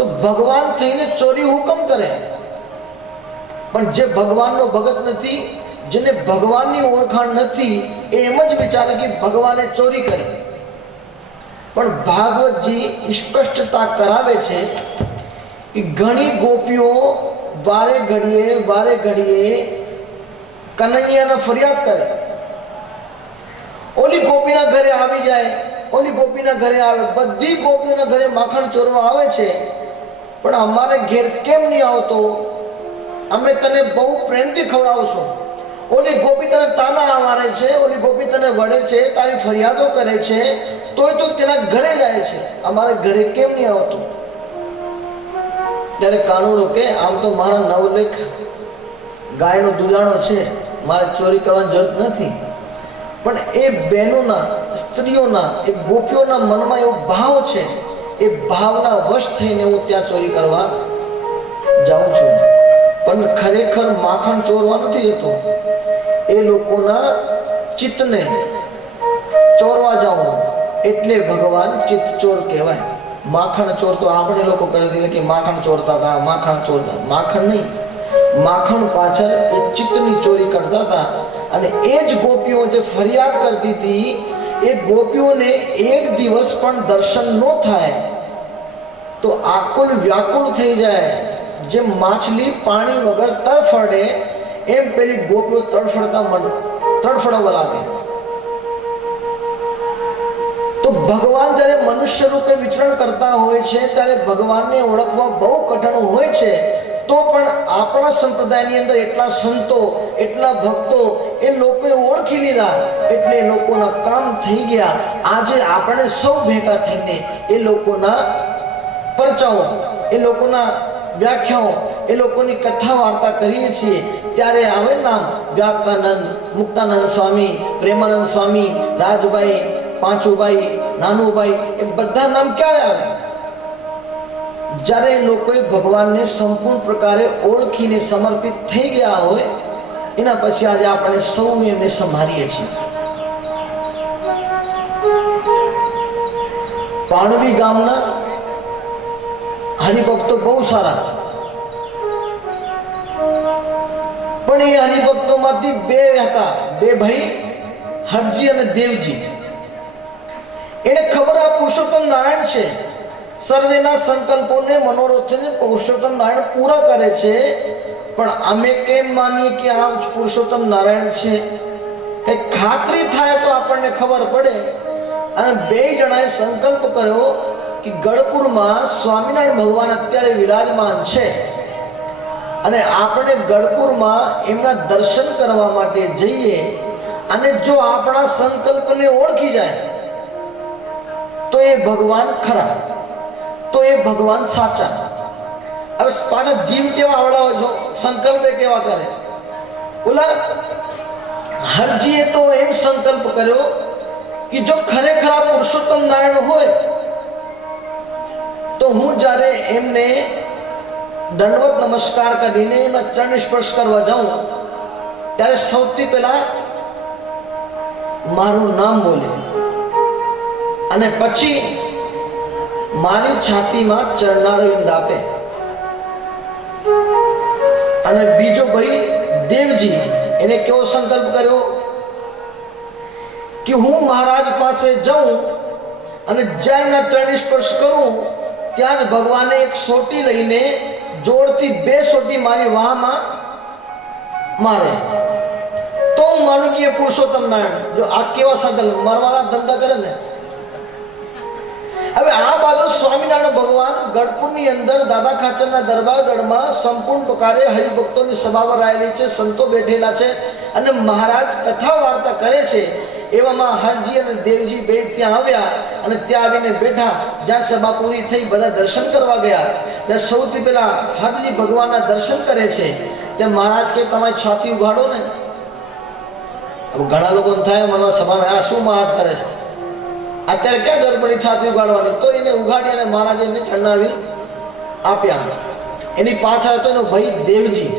તો ભગવાન થઈને ચોરી હુકમ કરે, પણ જે ભગવાનનો ભગત નથી, જેને ભગવાનની ઓળખાણ નથી, એ એમ જ વિચારે કે ભગવાને ચોરી કરી. પણ ભાગવતજી સ્પષ્ટતા કરાવે છે કે ઘણી ગોપીઓ વારે ઘડીએ કનૈયાને ફરિયાદ કરે. ઓલી ગોપીના ઘરે આવી જાય, ઓલી ગોપીના ઘરે આવે, બધી ગોપીઓના ઘરે માખણ ચોરવા આવે છે, પણ અમારે ઘેર કેમ નહીં આવતો? અમે તને બહુ પ્રેમથી ખવડાવશું. ઓલી ગોપી તને તાના મારે છે, ઓલી ગોપી તને વળે છે, તારી ફરિયાદો કરે છે, તોય તું તેના ઘરે જાય છે, અમારે ઘરે કેમ નહીં આવતો? ત્યારે કાનુડો કે આમ તો મારા નવલેખ ગાયનો દુલાણો છે, મારે ચોરી કરવાની જરૂર નથી, પણ એ બહેનોના, સ્ત્રીઓના, એ ગોપીઓના મનમાં એવો ભાવ છે, એ ભાવના વશ થઈને હું ત્યાં ચોરી કરવા જાઉં છું. પણ ખરેખર માખણ ચોરવા નથી જતો, એ લોકોના ચિત્તને ચોરવા જાઉં, એટલે ભગવાન ચિત્ત ચોર કહેવાય. માખણ ચોર તો આપણે લોકો કરી દીધા કે માખણ ચોરતા હતા, માખણ ચોરતા. માખણ નહીં, માખણ પાછળ એ ચિત્તની ચોરી કરતા હતા. અને એ જ ગોપીઓ જે ફરિયાદ કરતી હતી, એ ગોપીઓને એક દિવસ પણ દર્શન ન થાય તો આકુલ વ્યાકુળ થઈ જાય. જેમ માછલી પાણી વગર તડફડે, એમ પેલી ગોપીઓ તડફડવા લાગે. તો ભગવાન જ્યારે મનુષ્ય રૂપે વિચરણ કરતા હોય છે, ત્યારે ભગવાનને ઓળખવા બહુ કઠણ હોય છે. તો પણ આપણા સંપ્રદાયની અંદર એટલા સંતો, એટલા ભક્તો, એ લોકોએ ઓળખી લીધા, એટલે એ લોકોના કામ થઈ ગયા. આજે આપણે સૌ ભેગા થઈને એ લોકોના પરચાઓ, એ લોકોના વ્યાખ્યાઓ, એ લોકોની કથા વાર્તા કરીએ છીએ. ત્યારે આવે નામ વ્યાપકાનંદ, મુક્તાનંદ સ્વામી, પ્રેમાનંદ સ્વામી, રાજભાઈ, પાંચુભાઈ, નાનુભાઈ, એ બધા નામ ક્યારે આવે? જ્યારે લોકોએ ભગવાનને સંપૂર્ણ પ્રકારે ઓળખીને સમર્પિત થઈ ગયા હોય, એના પછી આજે આપણે સૌ એમને સંભાળીએ છીએ. પાણવી ગામના હરિભક્તો બહુ સારા, પણ એ હરિભક્તોમાંથી બે હતા, બે ભાઈ, હરજી અને દેવજી. એને ખબર આ પુરુષોત્તમ નારાયણ છે, સર્વેના સંકલ્પોને, મનોરથોને પુરુષોત્તમ નારાયણ પૂરા કરે છે, પણ અમે કેમ માનીએ કે આ પુરુષોત્તમ નારાયણ છે? કઈ ખાતરી થાય તો આપણને ખબર પડે. અને બે જણાએ સંકલ્પ કર્યો કે ગઢપુરમાં સ્વામિનારાયણ ભગવાન અત્યારે વિરાજમાન છે, અને આપણે ગઢપુરમાં એમના દર્શન કરવા માટે જઈએ, અને જો આપણા સંકલ્પને ઓળખી જાય તો એ ભગવાન ખરા, તો એ ભગવાન સાચા. હવે પાછા જીવ કેવા આવડાવે છો, સંકલ્પ કેવા કરે. ઓલા હરજીએ તો એમ સંકલ્પ કર્યો કે જો ખરેખર આ પુરુષોત્તમ નારાયણ હોય તો હું જ્યારે એમને દંડવત નમસ્કાર કરીને એના ચરણ સ્પર્શ કરવા જાઉં, ત્યારે સૌથી પહેલા મારું નામ બોલે, અને પછી મારી છાતીમાં ચરણારવિંદ આપે. અને બીજો ભાઈ દેવજી, એને કેવો સંકલ્પ કર્યો કે હું મહારાજ પાસે જાઉં અને જ્યાં ચરણ સ્પર્શ કરું, ત્યાં જ ભગવાને એક સોટી લઈને જોરથી બે સોટી મારી વાહમાં મારે, તો હું માનું કે પુરુષોત્તમ નારાયણ. જો આ કેવા સંકલ્પ, મરવાના ધંધા કરે ને. હવે આ બાજુ સ્વામિનારાયણ ભગવાન ગઢપુરની અંદર દાદા ખાચરના દરબારગઢમાં સંપૂર્ણ પ્રકારે હરિભક્તોની સભા ભરાયેલી છે, સંતો બેઠેલા છે, અને મહારાજ કથા વાર્તા કરે છે. એવામાં હરજી અને દેવજી બે ત્યાં આવ્યા, અને ત્યાં આવીને બેઠા. જ્યાં સભા પૂરી થઈ, બધા દર્શન કરવા ગયા. ત્યાં સૌથી પહેલા હરજી ભગવાનના દર્શન કરે છે. ત્યાં મહારાજ કે તમારી છાતી ઉગાડો ને. હવે ઘણા લોકો થાય મનમાં સભામાં, આ શું મહારાજ કરે છે, અત્યારે ક્યાં જરૂર પડી છાતી ઉગાડવાની? તો એને ઉગાડી અને મહારાજે એને ચરણારવિંદ આપ્યા. એની પાછળ હતો એનો ભાઈ દેવજી.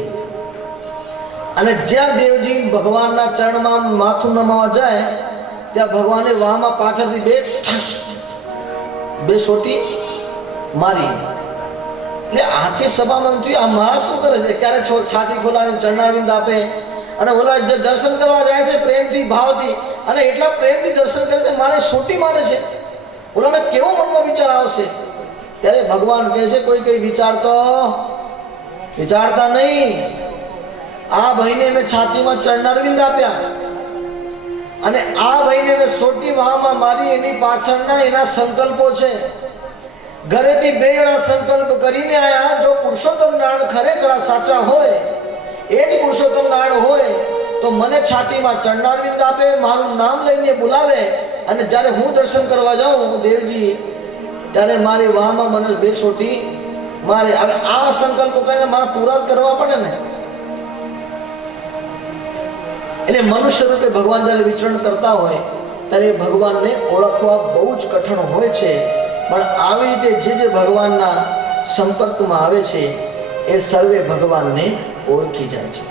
અને જ્યાં દેવજી ભગવાનના ચરણમાં માથું નમાવા જાય, ત્યાં ભગવાને વાહમાં પાછળથી બે સોટી મારી. એટલે આખી સભામાં આ માણસ શું કરે છે, ક્યારે છાતી ખોલાવીને ચરણારવિંદ આપે, અને ઓલા જે દર્શન કરવા જાય છે પ્રેમથી ભાવથી, અને એટલા પ્રેમથી દર્શન કરે છે, મારે સોટી મારે છે, ઓલાને કેવો મનમાં વિચાર આવશે? ત્યારે ભગવાન કહે છે કોઈ કઈ વિચારતા નહીં. આ ભાઈને મેં છાતીમાં ચરણારવિંદ આપ્યા, અને આ ભાઈને મેં સોટી વાહમાં મારી, એની પાછળના એના સંકલ્પો છે. ઘરેથી 2 જણા સંકલ્પ કરીને આયા. જો પુરુષોત્તમ નારાયણ ખરેખર સાચા હોય, એ જ પુરુષોત્તમ નારાયણ હોય, તો મને છાતીમાં ચરણારવિંદ આપે, મારું નામ લઈને બોલાવે, અને જ્યારે હું દર્શન કરવા જાઉં દેવજી, ત્યારે મારી વાહમાં મને 2 સોટી મારે. હવે આ સંકલ્પો કરીને મારે પૂરા કરવા પડે ને. એટલે મનુષ્ય રૂપે ભગવાન જ્યારે વિચરણ કરતા હોય ત્યારે ભગવાનને ઓળખવા બહુ જ કઠણ હોય છે. પણ આવી રીતે જે ભગવાનના સંપર્કમાં આવે છે એ સર્વે ભગવાનને ઓળખી જાય છે.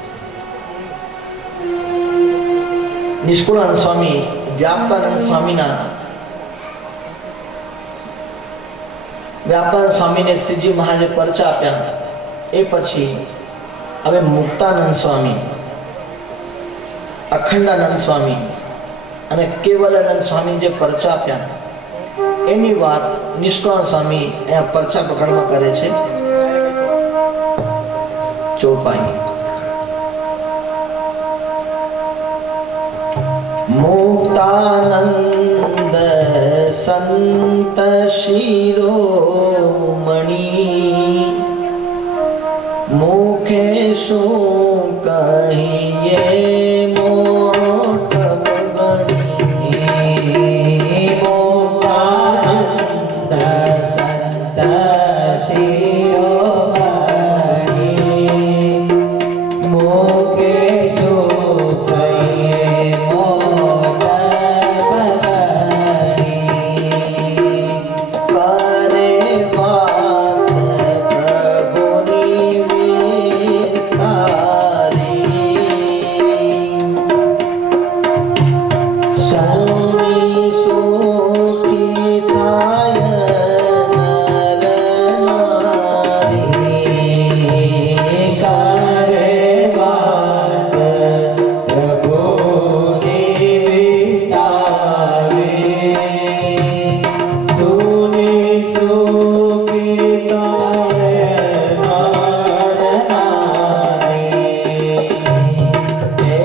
નિષ્કુળાનંદ સ્વામી વ્યાપકાનંદ સ્વામીને શ્રીજી મહારાજે પરચા આપ્યા. એ પછી હવે મુક્તાનંદ સ્વામી, અખંડાનંદ સ્વામી અને કેવલાનંદ સ્વામી જે પરચા આપ્યા એની વાત નિષ્કુળાનંદ સ્વામી અહીંયા પરચા પ્રકરણમાં કરે છે. ચોપાઈ મુક્તાનંદ સંત શિરોમણી, મુખે શું કહીએ મોટમ ગણી. મુક્તાનંદ સંત શિરોમણી, મુખે શું કહીએ મોટમ ગણી. કરે વાત પ્રભુની વિસ્તારી, સ્વામી સુખી થાય નર નારી. કરે વાત પ્રભુની વિસ્તારી, સુની સુખી થાય નર નારી. એ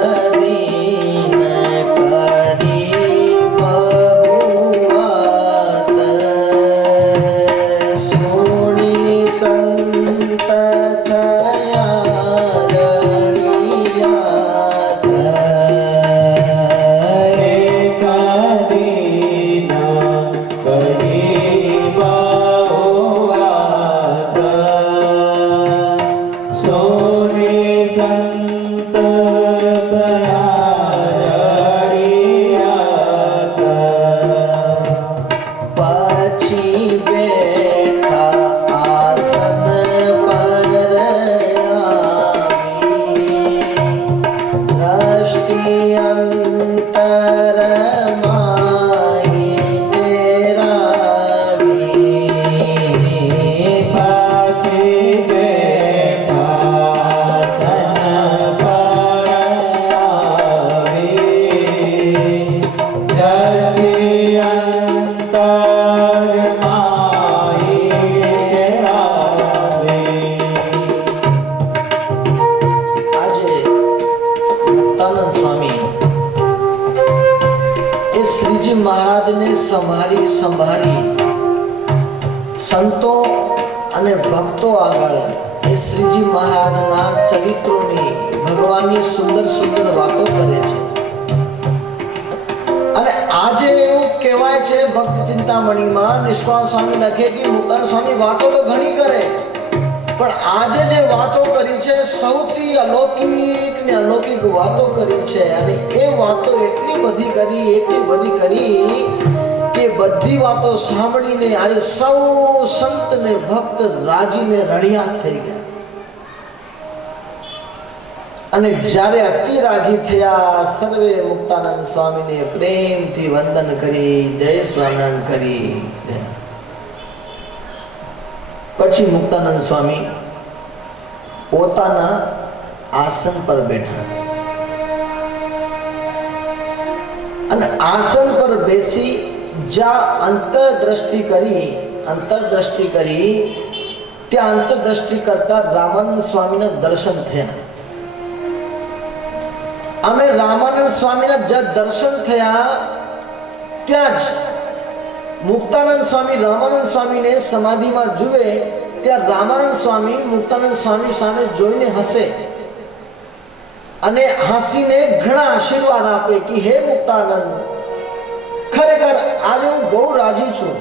કરીને કરી બહુવાત, સુણી સંત થયા રળિયાત. કરી બહુવાત, સોની સંત રળિયાત. પછી બેઠા આસન પર આવી, દ્રષ્ટિ અંતર માહી ડેરાવી. પછી બેઠા આસન પર આવી, દ્રષ્ટિ અંતર માહી ડેરાવી. આજે મુક્તાનંદ સ્વામી એ શ્રીજી મહારાજને સંભાળી સંતો અને ભક્તો આગળ એ શ્રીજી મહારાજના ચરિત્રોની, ભગવાનની સુંદર સુંદર વાતો કરે છે. અને આજે એવું કહેવાય છે ભક્ત ચિંતામણીમાં નિષ્કુળાનંદ સ્વામી લખે કે મુક્તાનંદ સ્વામી વાતો તો ઘણી કરે, પણ આજે જે વાતો કરી છે સૌથી અલૌકિક ને અલૌકિક વાતો કરી છે. અને એ વાતો એટલી બધી કરી કે બધી વાતો સાંભળીને આજે સૌ સંત ને ભક્ત રાજીને રળિયાત થઈ ગયા. અને જ્યારે અતિ રાજી થયા સર્વે મુક્તાનંદ સ્વામીને પ્રેમથી વંદન કરી જય સ્વામિનારાયણ કરી. પછી મુક્તાનંદ સ્વામી પોતાના આસન પર બેઠા અને આસન પર બેસી જ્યાં અંતરદ્રષ્ટિ કરી ત્યાં અંતરદ્રષ્ટિ કરતા રામાનંદ સ્વામીના દર્શન થયા. અમે રામાનંદ સ્વામીના જ્યાં દર્શન થયા ત્યાં જ મુક્તાનંદ સ્વામી રામાનંદ સ્વામીને સમાધિમાં જુએ ત્યાં રામાનંદ સ્વામી મુક્તાનંદ સ્વામી સામે જોઈને હસે અને હસીને ઘણા આશીર્વાદ આપે કે હે મુક્તાનંદ, ખરેખર આજે હું બહુ રાજી છું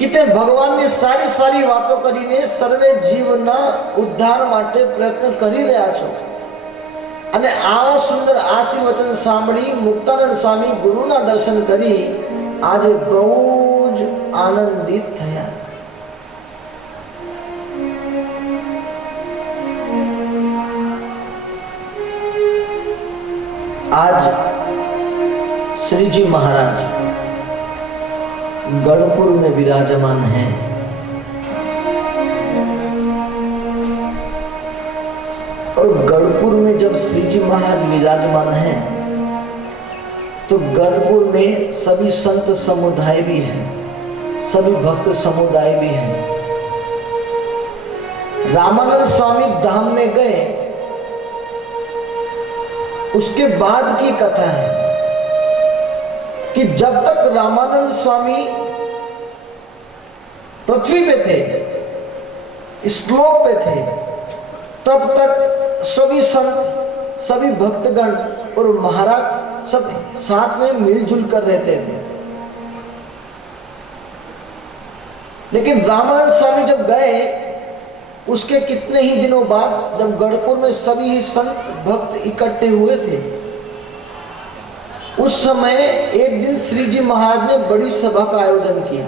કે તે ભગવાનની સારી સારી વાતો કરીને સર્વે જીવના ઉદ્ધાર માટે પ્રયત્ન કરી રહ્યા છો અને આવા સુંદર આશીર્વચન સાંભળી મુક્તાનંદ સ્વામી ગુરુના દર્શન કરી આજે બહુ જ આનંદિત થયા. आज श्री जी महाराज गढ़पुर में विराजमान हैं. और गढ़पुर में जब श्री जी महाराज विराजमान हैं तो गढ़पुर में सभी संत समुदाय भी हैं, सभी भक्त समुदाय भी हैं. रामानंद स्वामी धाम में गए उसके बाद की कथा है कि जब तक रामानंद स्वामी पृथ्वी पे थे, श्लोक पे थे, तब तक सभी संत, सभी भक्तगण और महाराज सब साथ में मिलजुल कर रहते थे. लेकिन रामानंद स्वामी जब गए उसके कितने ही दिनों बाद जब गढ़पुर में सभी ही संत भक्त इकट्ठे हुए थे, उस समय एक दिन श्री जी महाराज ने बड़ी सभा का आयोजन किया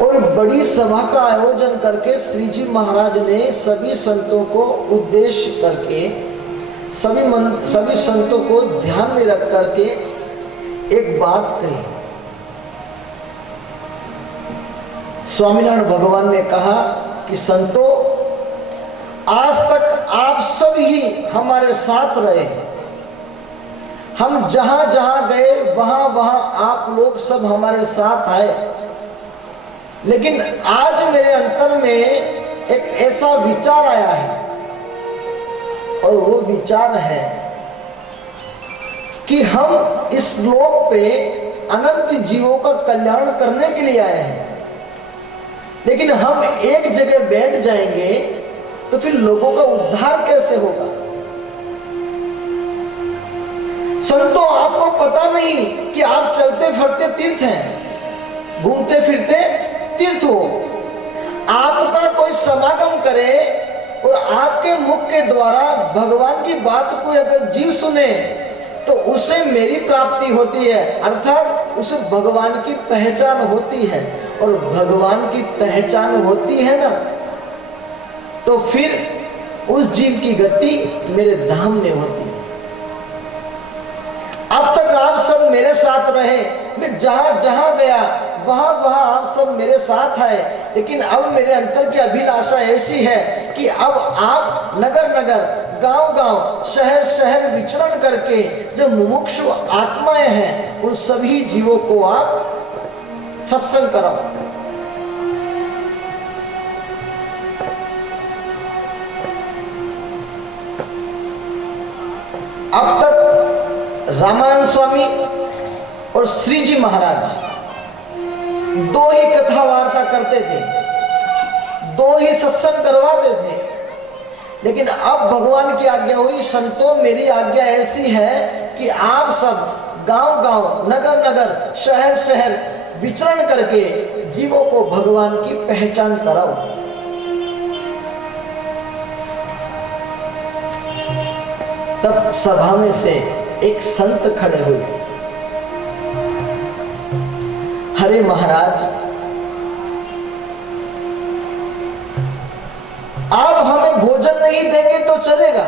और बड़ी सभा का आयोजन करके श्री जी महाराज ने सभी संतों को उद्देश्य करके सभी संतों को ध्यान में रख करके एक बात कही. स्वामीनारायण भगवान ने कहा कि संतों, आज तक आप सब ही हमारे साथ रहे, हम जहां जहां गए वहां वहां आप लोग सब हमारे साथ आए, लेकिन आज मेरे अंतर में एक ऐसा विचार आया है और वो विचार है कि हम इस लोक पे अनंत जीवों का कल्याण करने के लिए आए हैं, लेकिन हम एक जगह बैठ जाएंगे तो फिर लोगों का उद्धार कैसे होगा? संतों, आपको पता नहीं कि आप चलते फिरते तीर्थ हैं, घूमते फिरते तीर्थ हो. आपका कोई समागम करे और आपके मुख के द्वारा भगवान की बात को अगर जीव सुने तो उसे मेरी प्राप्ति होती है, अर्थात उसे भगवान की पहचान होती है. और भगवान की पहचान होती है ना, तो फिर उस जीव की गति मेरे धाम में होती है. अब तक आप सब मेरे साथ रहे, मैं जहां जहां गया वहां वहां आप सब मेरे साथ आए, लेकिन अब मेरे अंतर की अभिलाषा ऐसी है कि अब आप नगर नगर, गांव गांव, शहर शहर विचरण करके जो मुमुक्षु आत्माएं हैं उन सभी जीवों को आप सत्संग कराओ. अब तक रामानंद स्वामी और श्री जी महाराज दो ही कथा वार्ता करते थे, दो ही सत्संग करवाते थे, लेकिन अब भगवान की आज्ञा हुई, संतों मेरी आज्ञा ऐसी है कि आप सब गांव गांव, नगर नगर, शहर शहर विचरण करके जीवों को भगवान की पहचान कराओ. तब सभा में से एक संत खड़े हुए. हरे महाराज, आप हमें भोजन नहीं देंगे तो चलेगा,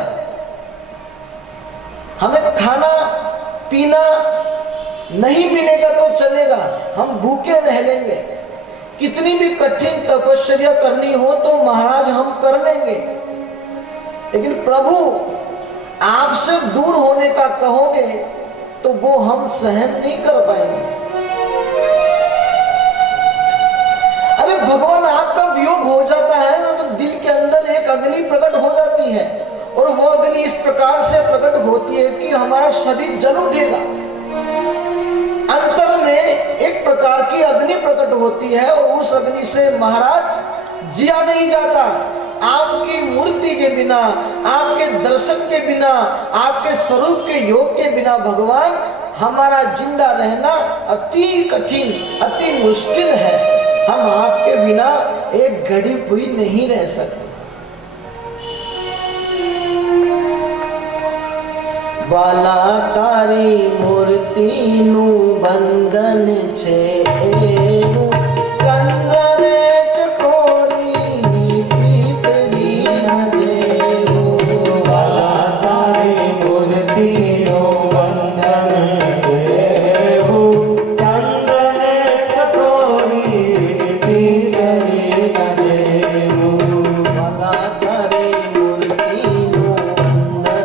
हमें खाना पीना नहीं मिलेगा तो चलेगा, हम भूखे रह लेंगे, कितनी भी कठिन तपस्या करनी हो तो महाराज हम कर लेंगे, लेकिन प्रभु आपसे दूर होने का कहोगे तो वो हम सहन नहीं कर पाएंगे। अरे भगवान आपका वियोग हो जाता है तो दिल के अंदर एक अग्नि प्रकट हो जाती है, और वो अग्नि इस प्रकार से प्रकट होती है कि हमारा शरीर जल उठेगा। अंतर में एक प्रकार की अग्नि प्रकट होती है और उस अग्नि से महाराज जिया नहीं जाता। आपकी मूर्ति के बिना, आपके दर्शन के बिना, आपके स्वरूप के योग के बिना भगवान हमारा जिंदा रहना अति कठिन, अति मुश्किल है। हम आपके बिना एक घड़ी हुई नहीं रह सकते। वाला तारी मूर्ति नु बंधन छे एनु कंदने चकोरी पीतड़ी न देऊ। वाला तारी मूर्ति नु बंधन छे एनु कंदने चकोरी पीतड़ी न देऊ। वाला तारी मूर्ति नु बंधन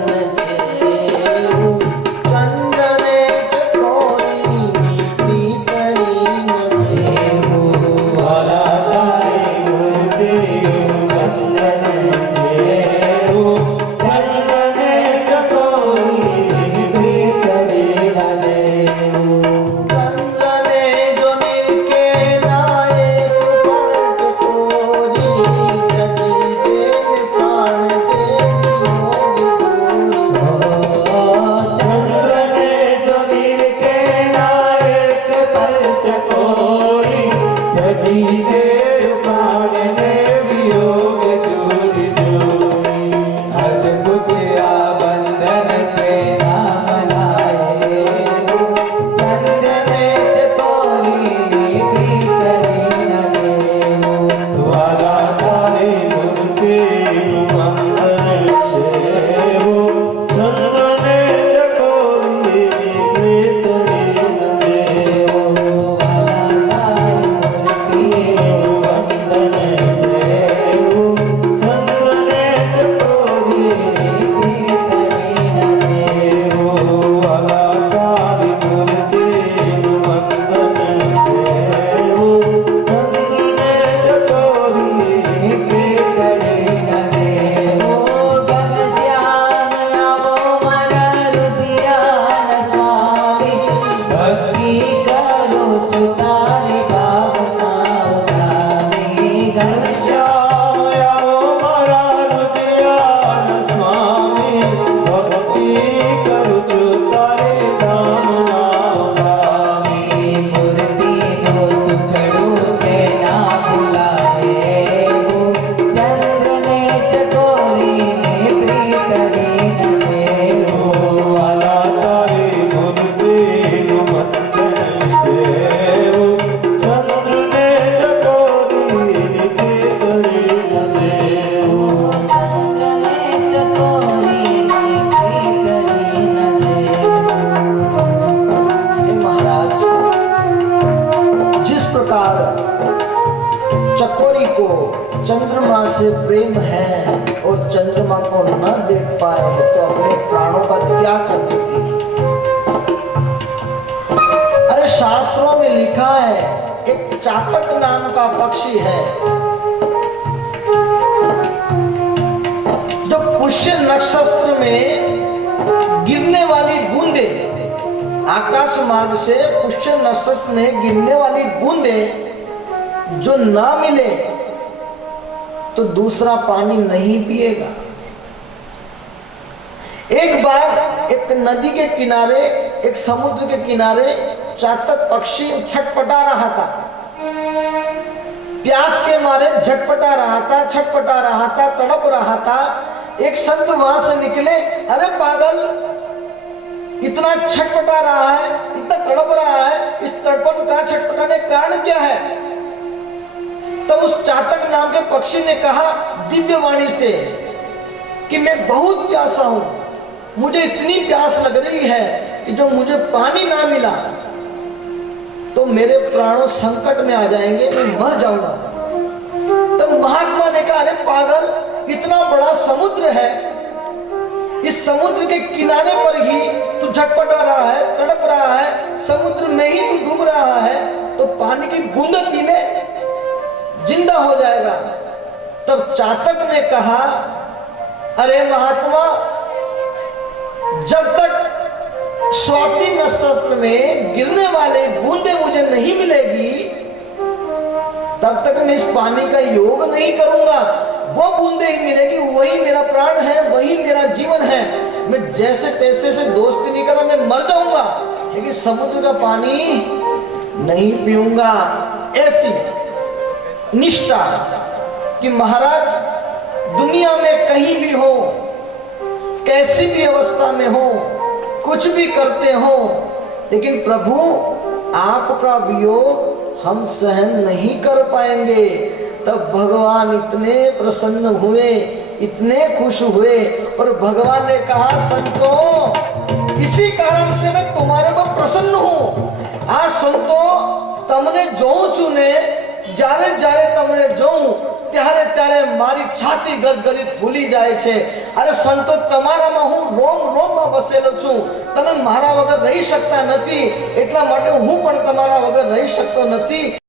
चंद्रमा से प्रेम है और चंद्रमा को न देख पाए तो अपने प्राणों का त्याग कर देती है। अरे शास्त्रों में लिखा है, एक चातक नाम का पक्षी है जो पुष्य नक्षत्र में गिरने वाली बूंदे, आकाश मार्ग से पुष्य नक्षत्र में गिरने वाली बूंदे जो ना मिले तो दूसरा पानी नहीं पिएगा। एक बार एक नदी के किनारे, एक समुद्र के किनारे चातक पक्षी छटपटा रहा था, प्यास के मारे झटपटा रहा था, छटपटा रहा था, तड़प रहा था। एक संत वहां से निकले, अरे पागल, इतना छटपटा रहा है, इतना तड़प रहा है, इस तड़पन का छटपटाने कारण क्या है? तो उस चातक नाम के पक्षी ने कहा दिव्य वाणी से कि मैं बहुत प्यासा हूं, मुझे इतनी प्यास लग रही है कि जो मुझे पानी ना मिला तो तो मेरे प्राणों संकट में आ जाएंगे, मैं मर जाऊंगा। तब महात्मा ने कहा, अरे पागल, इतना बड़ा समुद्र है, इस समुद्र के किनारे पर ही तू झटपटा रहा है, तड़प रहा है, समुद्र में ही तू डूब रहा है, तो पानी की बूंद पी ले, जिंदा हो जाएगा। तब चातक ने कहा, अरे महात्मा, जब तक स्वाति नक्षत्र में गिरने वाले बूंदे मुझे नहीं मिलेगी, तब तक मैं इस पानी का योग नहीं करूंगा। वो बूंदे ही मिलेगी, वही मेरा प्राण है, वही मेरा जीवन है। मैं जैसे तैसे से दोस्ती नहीं करा, मैं मर जाऊंगा, लेकिन समुद्र का पानी नहीं पीऊंगा। ऐसी निष्ठा कि महाराज दुनिया में कहीं भी हो, कैसी भी अवस्था में हो, कुछ भी करते हो, लेकिन प्रभु आपका वियोग हम सहन नहीं कर पाएंगे। तब भगवान इतने प्रसन्न हुए, इतने खुश हुए, और भगवान ने कहा, संतो, इसी कारण से मैं तुम्हारे पर प्रसन्न हूं। आज संतो, तमने जो चुने, जारे जारे तमने जो, ત્યારે ત્યારે મારી છાતી ગદગદિત ફૂલી જાય છે। અરે સંતો, તમારામાં હું રોમ રોમમાં વસેલો છું, તમે મારા વગર રહી શકતા નથી, એટલા માટે હું પણ તમારા વગર રહી શકતો નથી।